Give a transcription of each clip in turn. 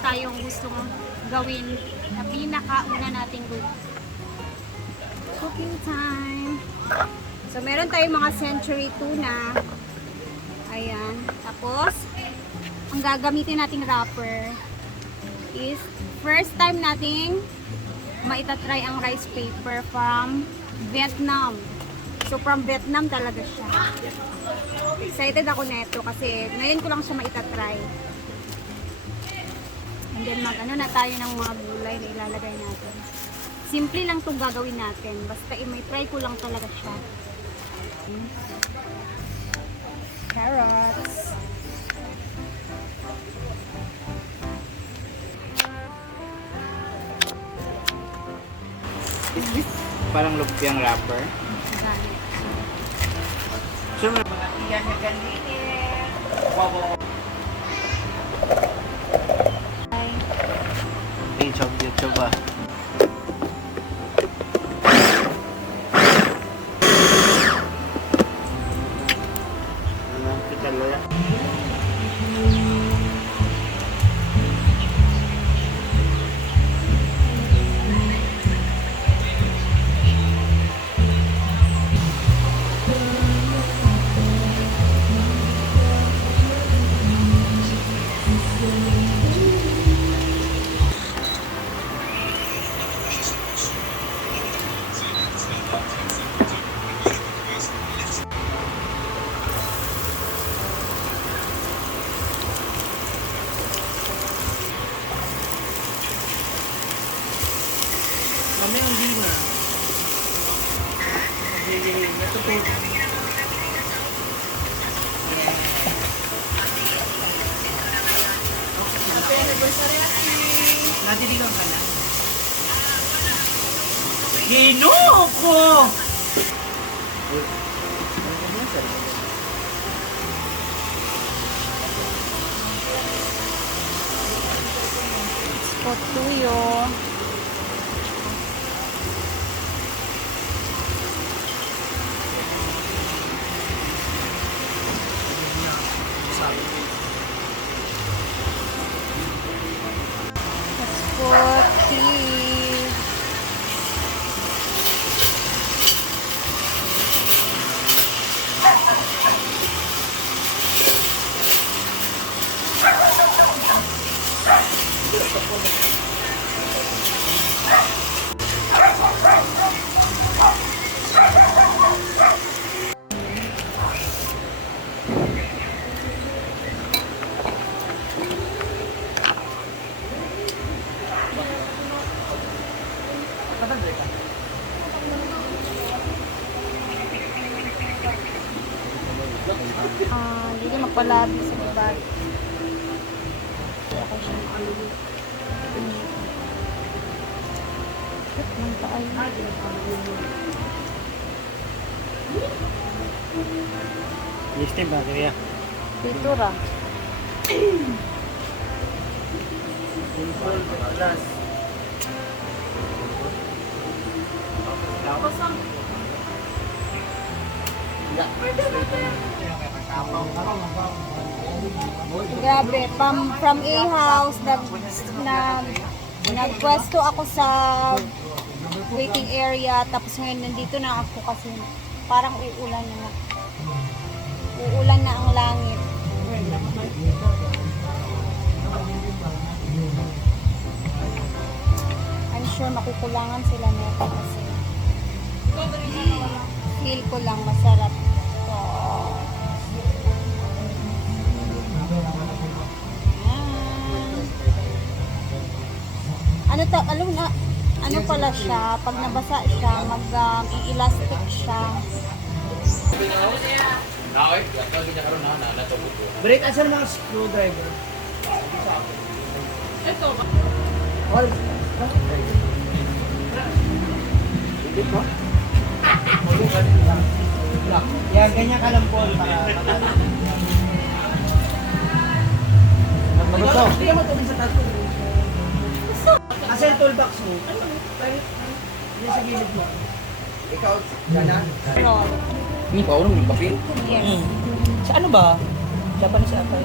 tayong gustong gawin na pinakauna nating group. Cooking time! So, meron tayong mga century tuna. Ayan. Tapos, ang gagamitin nating wrapper is first time nating maitatry ang rice paper from Vietnam. So, from Vietnam talaga siya. Excited ako neto kasi ngayon ko lang siya maitatry. And then mag-ano na tayo ng mga gulay na ilalagay natin. Simple lang itong gagawin natin. Basta i- may try ko lang talaga siya. Carrots. Is this parang lumpiang wrapper? Sure, ma- Ay, Nadiligan ka na. Ginoo ko! potuyo. Let's Ah, hindi na magpalabi sa bibag. Ako siya nakaliwi. Shit, nang kaya? Dito ra. Grabe, from, from A-house, nag, nag, nagpwesto ako sa waiting area, tapos ngayon nandito na ako kasi parang uulan na. Uulan na ang langit. I'm sure makukulangan sila nito kasi feel ko lang masarap. Ayan. Ano to, alam na, ano pala siya, pag nabasa siya, mag um, i-elastic siya. Break, asan mga screwdriver? Ito ba? All. Hindi po. Yan, ganyan ka lang po. Ano to? Hindi mo tubig sa tato. Yung toolbox mo? Yan sa gilid mo. Ikaw, ganan? Roll. Hindi pa, unang papel. Yes. Sa ano ba? Japanese apay.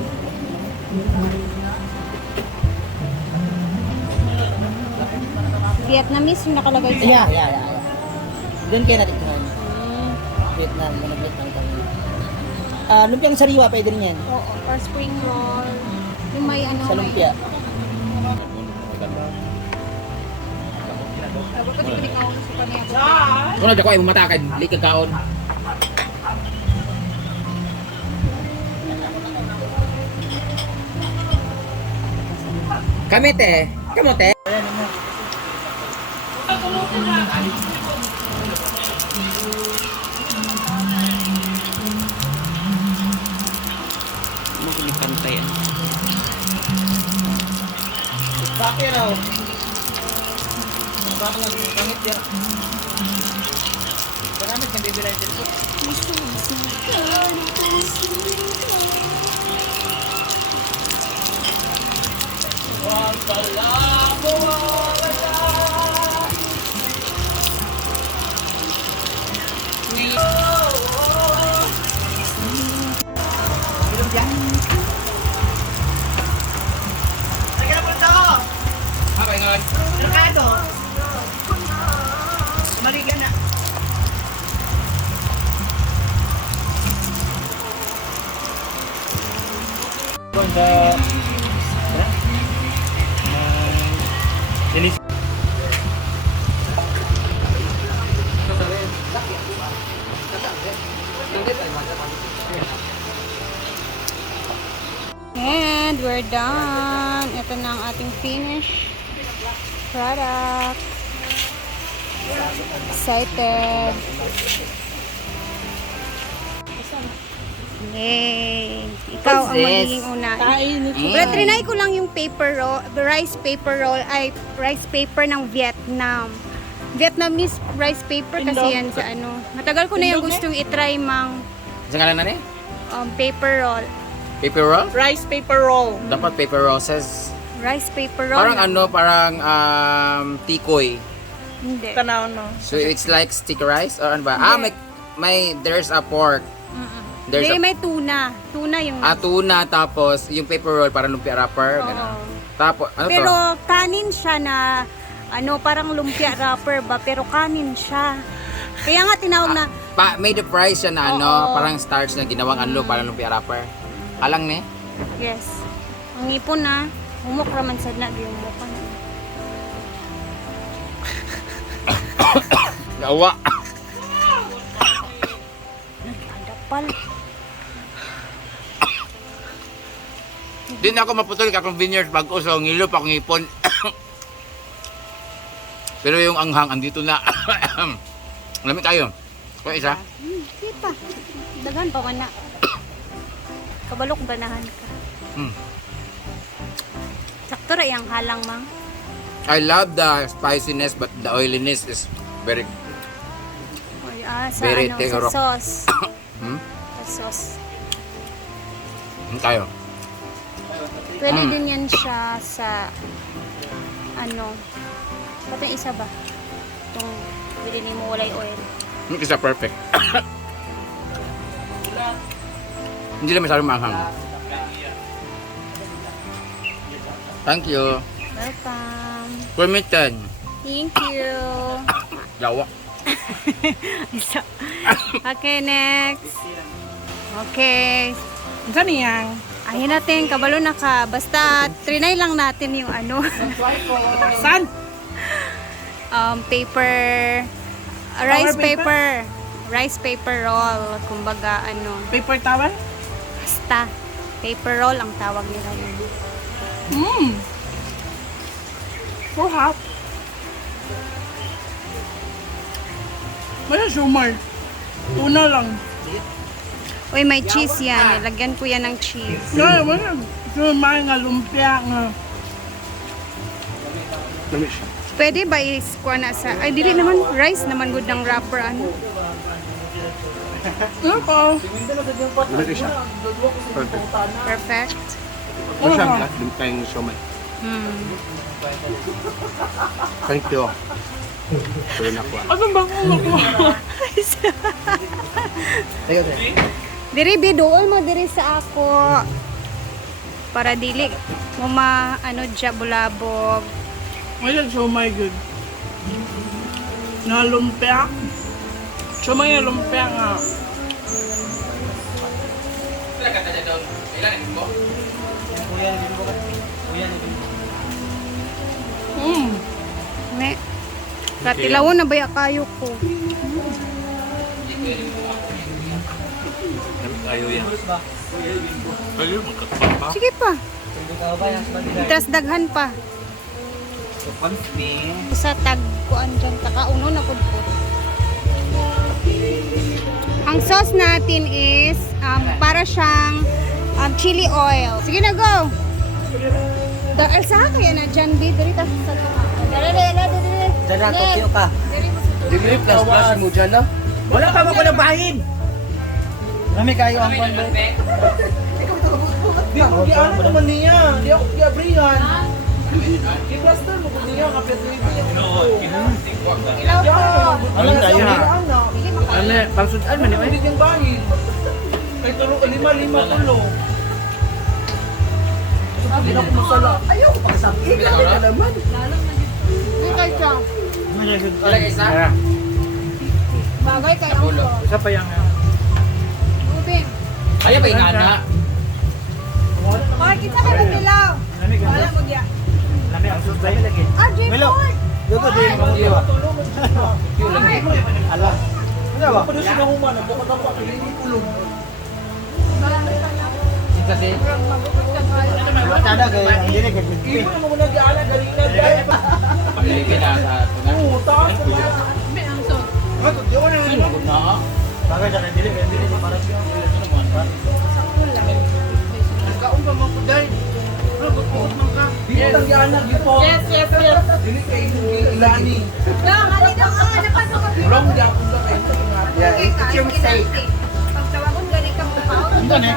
Vietnamese yung nakalagay sa... Yeah, yeah, yeah. yeah. Doon kayo natin kumain. Mm. Vietnam, mga Vietnam kami. Ah, lumpiang sariwa, pwede rin yan. Oo, or spring roll. Yung may ano, Sa lumpia. Kung na ako ay mamatakan, likag kaon. Kami te, kamo te. Ano ko kantay yan? Bakit raw? Bakit nagpangit yan? Marami kang bibila yung telephone. Ilong dyan. Lagyan Sa... Dinis. And we're done. Ito na ang ating finish product. Excited. Yay! Ikaw ang magiging una. Pero trinay ko lang yung paper roll, rice paper roll, ay rice paper ng Vietnam. Vietnamese rice paper kasi yan sa ano. Matagal ko na yung gustong itry mang Sa ngalan na ni? um, paper roll. Paper roll? Rice paper roll. Dapat paper roses. Rice paper roll. Parang ano, parang um, tikoy. Hindi. Tanaw no. So it's like sticky rice or ano ba? Ah, may, may there's a pork. There's Hindi, a may tuna. Tuna yung... ah, tuna tapos yung paper roll para lumpia wrapper. Oo. ganun. Tapos ano Pero to? kanin siya na ano parang lumpia wrapper ba pero kanin siya. Kaya nga tinawag na Pa, made the price siya na ano, Oo. parang starch na ginawang ano para lumpia wrapper. Alang ni? yes. Ang ipon na humok raman sad na yung mukha na. Gawa. Adapal. Di na ako maputol ka kung vineyard pag uso, ngilo pa ipon. Pero yung anghang andito na. Lamig tayo. Kung isa. Hmm, pa. Dagan pa man na. Kabalok ganahan ka. Mm. Sakto ra yang halang mang. I love the spiciness but the oiliness is very Or, ah, sa Very ano, sa sauce. hmm? Sa sauce. Hmm, tayo. Pwede Mm. din yan siya sa ano, ba't yung isa ba? Itong bilhin mo walay oil. Hindi isa perfect. Hindi na masyadong maanghang. Thank you. Welcome. Permitted. Thank you. Jawa. Isa. okay, next. Okay. Saan yan? Ayun natin, kabalo na ka. Basta, trinay lang natin yung ano, Saan? um, paper, uh, rice paper? paper. Rice paper roll. Kumbaga, ano, Paper towel? basta. Paper roll ang tawag nila yun. Mmm. So hot. May sumar. Tuna lang. Uy, may cheese yan. Lagyan ko yan ng cheese. Nga, wala. Sumar nga lumpia nga. Pwede ba is-kuha na sa... Ay, dili naman. Rice naman good ng wrapper. Ano? Ano ko? Perfect. Ano ko? Hmm. Thank you. Tuloy na ko. Ano ba kung makuha? Tayo, tayo. Diri biduol mo diri sa ako. Para dili mo ma ano dya bulabog. Wala, so my good. Nalumpia. So may lumpia nga. Sila ka tayo doon. Ilan ko? Kuya, hindi mo ba? Kuya, hindi mo. Mm. Ne. Katilawon na baya kayo ko. Ayaw yan. Ayaw, magkatapat pa. Sige pa. Sa. Tras daghan pa. Sa tag kuan dyan kakauno na po. Ang sauce natin is um, para siyang um, chili oil. Sige na go. Da Elsa kaya na dyan bi diri ta sa to. Dali dali dali dali. Diyan na, tokyo ka. Diri mo sa plus plus mo dyan na. Wala ka mo lang bahin. Rami kayo ang kwan ba? Di ako ano naman niya. Di ako giabrihan. I-plaster mo ko niya kapit mo ilaw po. Ano tayo ha? Ano, pangsudan man ni Bigyan bahin. Kay tulo ka lima lima tulo. Hindi na ako masala. Ayaw, pagsabi ka naman. Ni kay siya. Ilan isa? Bagay kay ang ko. Isa pa yan. Ayaw ba ingana? Bakit kita ka dilaw? Wala mo diya. Lami ang lagi. Ah, Jim. Ford. Diwa. Ala. Ano ba? Pwede siya humana, bukod ako, hindi kulong. Kasi, Tada kay ang dili kay Pipi. Imo mo na ganina dai. na sa tunan. Oo, taas ba? May ang di ko na. Na, Bagay sa kay dili para siya. Kaon ba mo kuday? Ba ko man ka? Di ko tang giala gipo. Yes, yes, yes. Dili kay ilani. No, mali daw ang ano pa sa kapit. Wrong di ako sa kay. Yeah, it's your mistake. Pag tawagon gani ka mo pa. Ito na.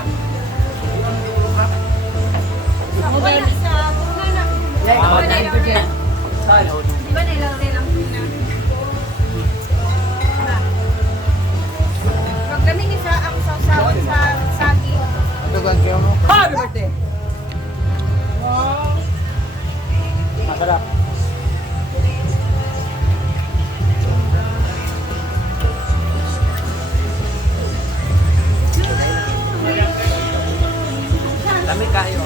Wala sa una na. Yeah, Wala na ilaw na. Gan kayo mo. Happy birthday. Masarap. Dami kayo.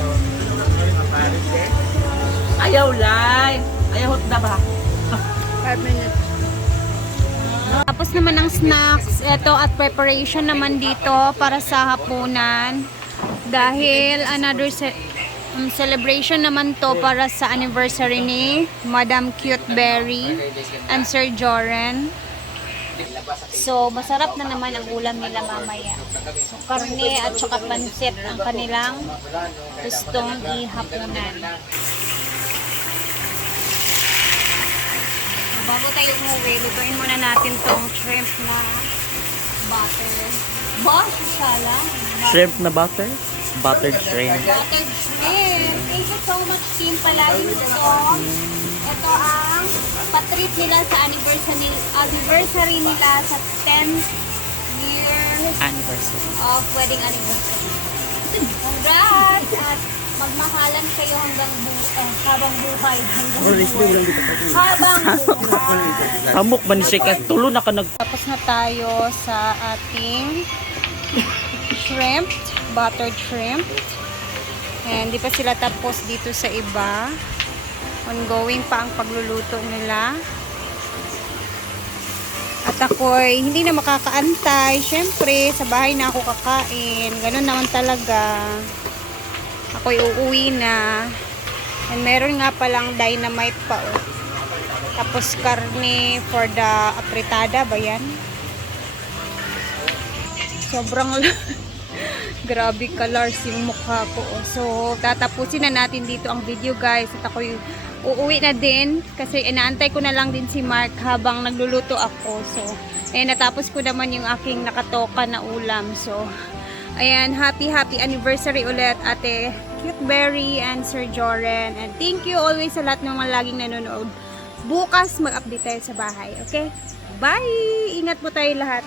Ayaw lai. Ayaw hot na ba? 5 minutes. Tapos naman ang snacks, ito at preparation naman dito para sa hapunan. Dahil another ce- um, celebration naman to para sa anniversary ni Madam Cute Berry and Sir Joren. So, masarap na naman ang ulam nila mamaya. So, karne at saka pansit ang kanilang gustong ihapunan. Bago tayo umuwi, lutuin muna natin tong shrimp na butter. Boss, sala. Shrimp na butter? Buttered shrimp. Buttered shrimp. Thank you so much, team. Palagi ito. Ito ang patreat nila sa anniversary, anniversary nila sa 10th year Anniversary. of wedding anniversary. Congrats! At magmahalan kayo hanggang bu eh, habang buhay. Hanggang buhay. Habang buhay. Hamok man siya tulo na ka nag Tapos na tayo sa ating shrimp, buttered shrimp. And di pa sila tapos dito sa iba. Ongoing pa ang pagluluto nila. At ako'y hindi na makakaantay. Siyempre, sa bahay na ako kakain. Ganun naman talaga. Ako'y uuwi na. And meron nga palang dynamite pa oh. Tapos karne for the apritada ba yan? Sobrang grabe colors yung mukha ko. oh. So, tatapusin na natin dito ang video guys. At ako yung uuwi na din kasi inaantay ko na lang din si Mark habang nagluluto ako. So, eh natapos ko naman yung aking nakatoka na ulam. So, ayan, happy happy anniversary ulit Ate Cute Berry and Sir Joren. And thank you always sa lahat ng mga laging nanonood. Bukas mag-update tayo sa bahay, okay? Bye! Ingat po tayo lahat.